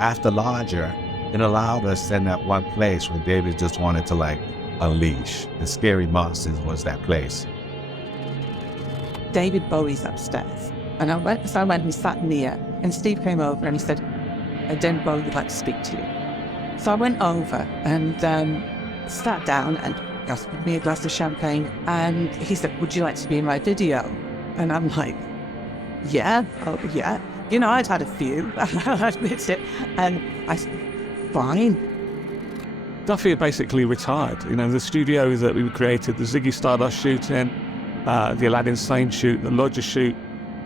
after larger, it allowed us in that one place where David just wanted to like unleash. The Scary Monsters was that place. David Bowie's upstairs. And I went and sat near, and Steve came over and he said, David Bowie would like to speak to you. So I went over and sat down and he asked me a glass of champagne, and he said, would you like to be in my video? And I'm like, yeah, oh yeah. You know, I'd had a few, I admit it. And I said, fine. Duffy had basically retired. You know, the studio that we created, the Ziggy Stardust shooting, the Aladdin Sane shoot, the Lodger shoot,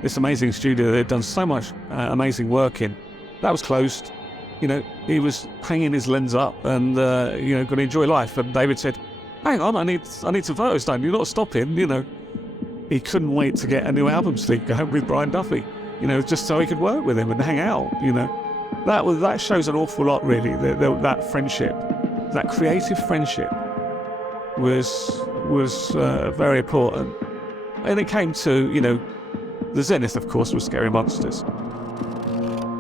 this amazing studio that had done so much amazing work in, that was closed. You know, he was hanging his lens up and, you know, going to enjoy life. And David said, hang on, I need some photos done. You're not stopping, you know. He couldn't wait to get a new album sleep going with Brian Duffy, you know, just so he could work with him and hang out, you know. That shows an awful lot, really, that friendship, that creative friendship was very important. And it came to, you know, the zenith, of course, was Scary Monsters.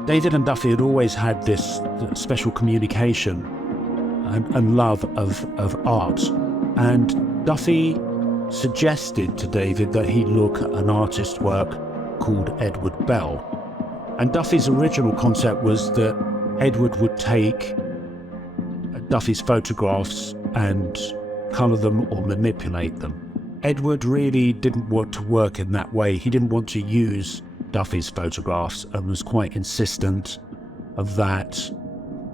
David and Duffy had always had this special communication and love of art. And Duffy suggested to David that he look at an artist's work called Edward Bell. And Duffy's original concept was that Edward would take Duffy's photographs and colour them or manipulate them. Edward really didn't want to work in that way. He didn't want to use Duffy's photographs and was quite insistent of that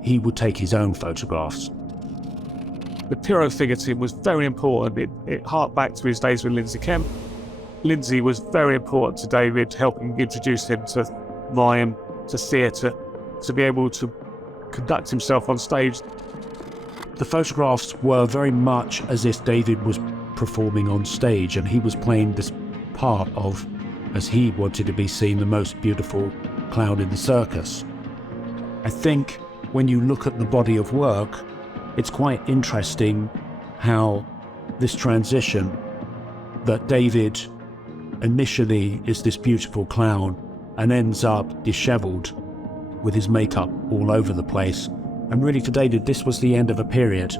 he would take his own photographs. The Pyro figure to him was very important. It harked back to his days with Lindsay Kemp. Lindsay was very important to David, helping introduce him to mime, to theatre, to be able to conduct himself on stage. The photographs were very much as if David was performing on stage and he was playing this part of, as he wanted to be seen, the most beautiful clown in the circus. I think when you look at the body of work, it's quite interesting how this transition that David initially is this beautiful clown and ends up disheveled with his makeup all over the place. And really for David, this was the end of a period.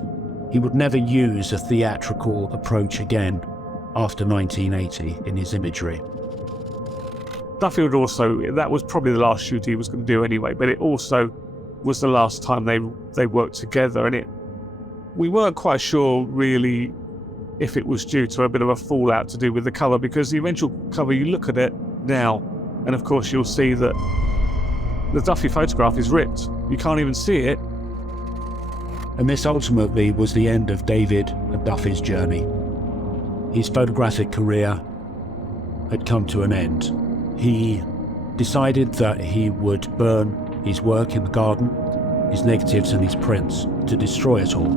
He would never use a theatrical approach again after 1980 in his imagery. Duffy would also, that was probably the last shoot he was going to do anyway, but it also was the last time they worked together, and we weren't quite sure really if it was due to a bit of a fallout to do with the cover, because the eventual cover, you look at it now, and of course you'll see that the Duffy photograph is ripped. You can't even see it. And this ultimately was the end of David and Duffy's journey. His photographic career had come to an end. He decided that he would burn his work in the garden, his negatives and his prints, to destroy it all.